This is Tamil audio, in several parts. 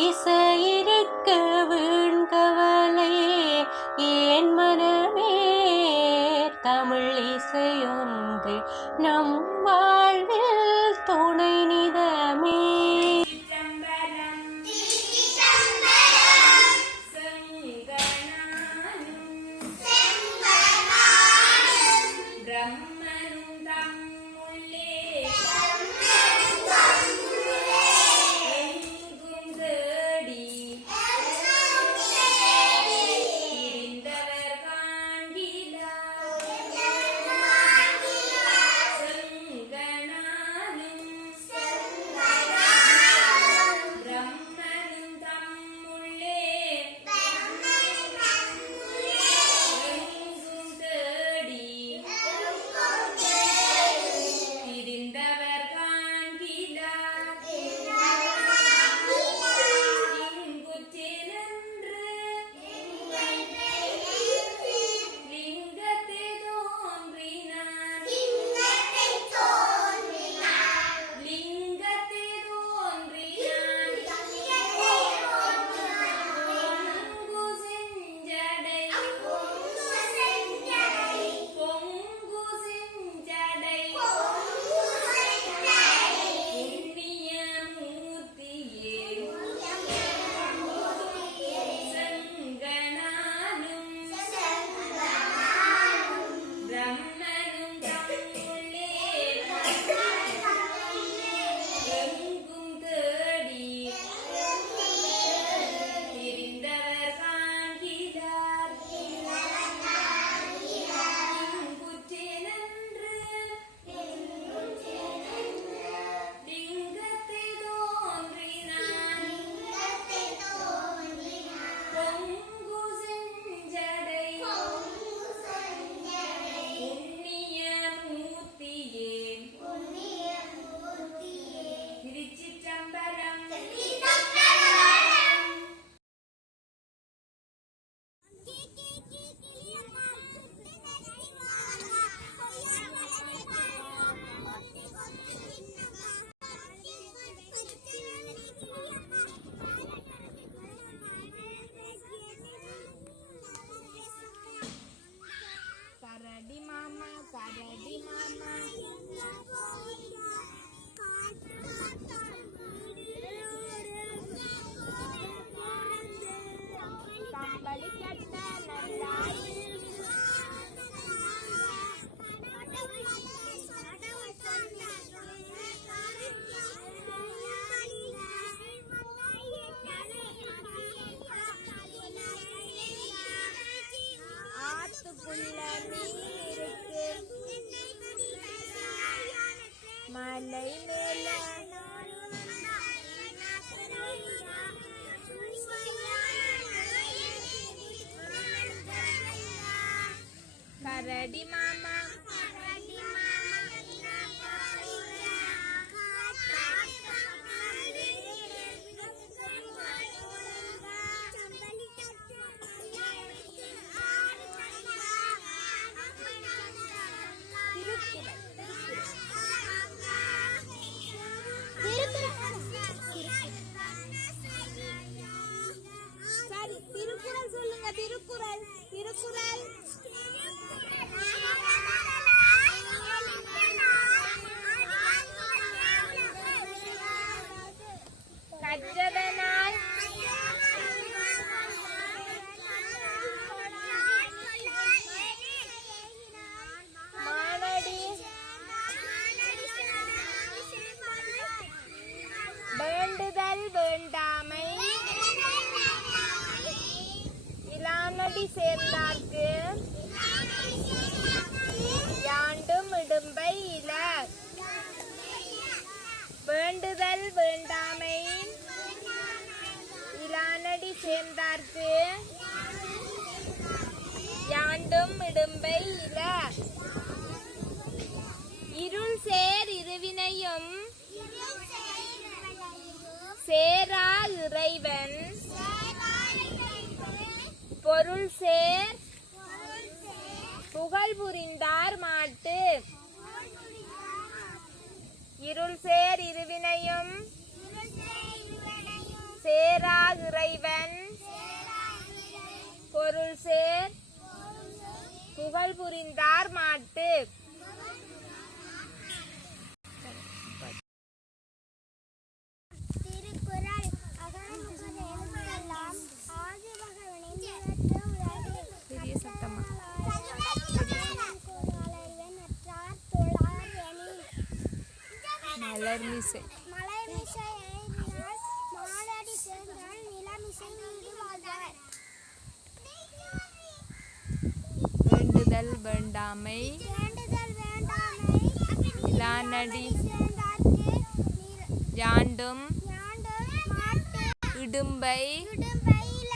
இசையிருக்க வீண்கவலை ஏன் மனமே தமிழ் இசையொன்று நம் வாழ்வில் துணை நிதமே. மலை மேல கரடி மாமா திருக்குறள் சொல்லுங்க. திருக்குறள் திருக்குறள் கற்றதனால் மானடி வேண்டுதல் வேண்டாமை இலானடி சேர்ந்தார்க்கு யாண்டும் இடும்பை இல. வேண்டுதல் வேண்டாமை இலானடி சேர்ந்தார்க்கு யாண்டும் இடும்பை இல. இருள் சேர் இருவினையும் சேரா இறைவன் பொருள் சேர் புகழ் புரிந்தார் மாட்டு. இருள் சேர் இருவினையும் சேர் சேரா இறைவன் பொருள் சேர் புகழ் புரிந்தார் மாட்டு. திருக்குறள் அகரமுதல் எழுத்தெல்லாம் ஆதிபகவனின் நிகழ்த்து உலகு. பெரிய சத்தமா மலர்மிசை மலைமிசை ஏறினால் மாடடி சேர்ந்தால் நிலமிசை நீடு வாழ்வார். வேண்டுதல் வேண்டாமை வேண்டுதல் வேண்டாமை இலானடி சேர்ந்தார்க்கு யாண்டும் யாண்டும் மாட்டு இடும்பை இடும்பையில.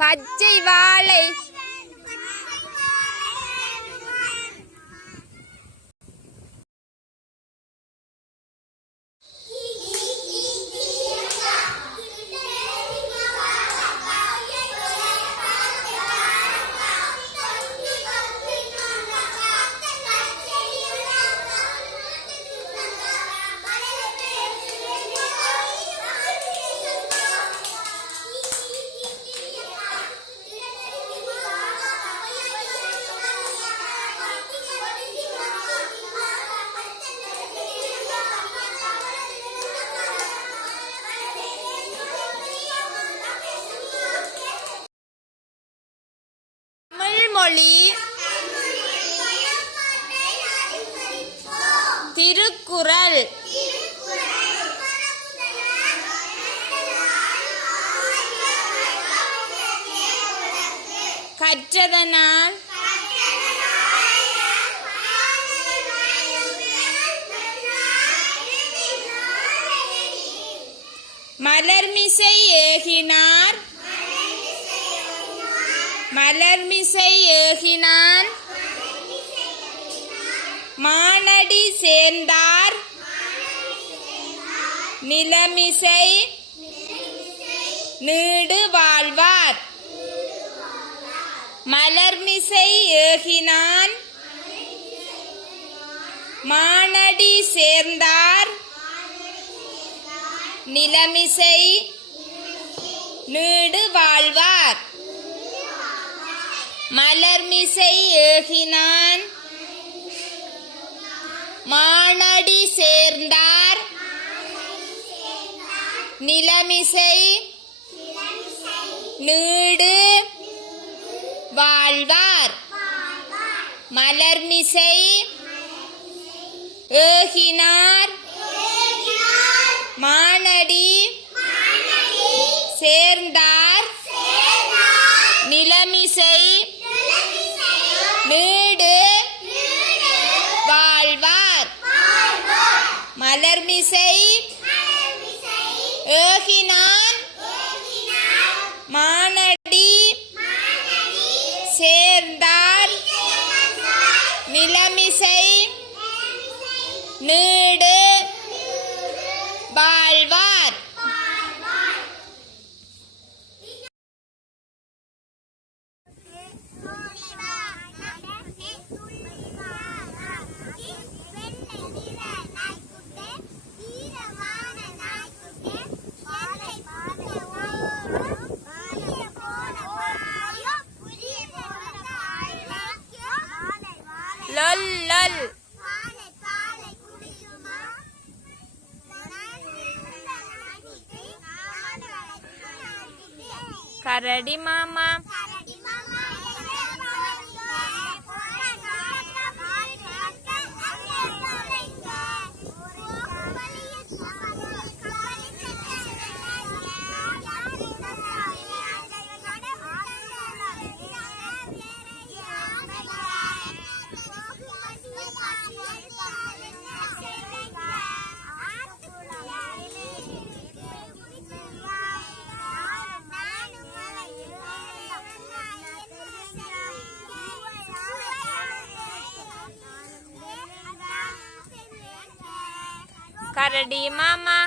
பச்சை வாழை மொழி திருக்குறள் கற்றதனால் மலர்மிசை ஏகினார் மலர்மிசை ஏகினான் மானடி சேர்ந்தார் நிலமிசை நீடு வாழ்வார். மலர்மிசை ஏகினான் மானடி சேர்ந்தார் நிலமிசை நீடு வாழ்வார். மலர்மிசை ஏகினான் மானடி சேர்ந்தார் நிலமிசை நீடு வாழ்வார். மலர்மிசை ஏகினார் மானடி சேர்ந்தார் நிலமிசை நீடு வாழ்வார். மலர்மிசை ஏகினான் மானடி சேர்ந்தார் நிலமிசை நீடு வாழ்வார். லொல் லொல் கரடி மாமா கரடி மாமா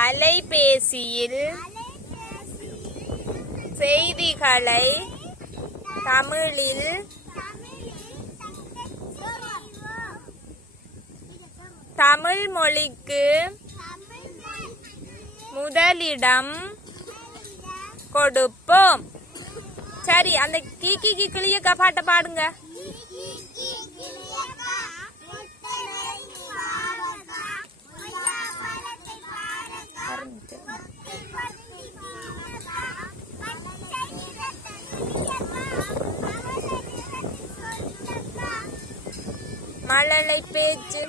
அலைபேசியில் செய்திகளை தமிழில் தமிழ் மொழிக்கு முதலிடம் கொடுப்போம். சரி, அந்த கீக்கி கிளியக்கா பாட்டை பாடுங்க. மழலை பேச்சு